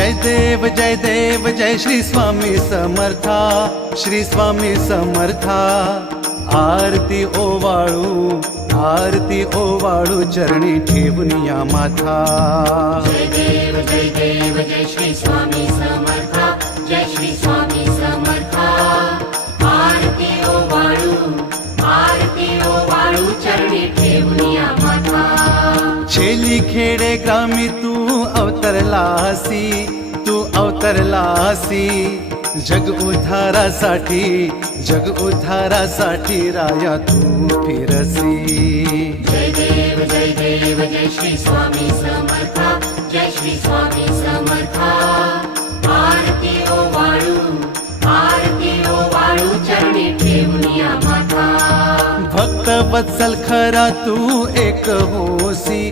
जय देव जय श्री स्वामी समर्था, श्री स्वामी समर्था। आरती ओवाळू चरणी ठेवून या माथा। जय देव जय श्री स्वामी समर्था, जय श्री स्वामी समर्था। आरती ओवाळू चरणी ठेवून या माथा। छेली खेडे ग्रामी तू अवतरलासी, जग उद्धारासाठी राया तू फिरसी। जय देव जय श्री स्वामी समर्था, जय श्री स्वामी समर्था। आरती ओवाळू चरणी ठेवून या माथा। भक्त वत्सल खरा तू एक होसी,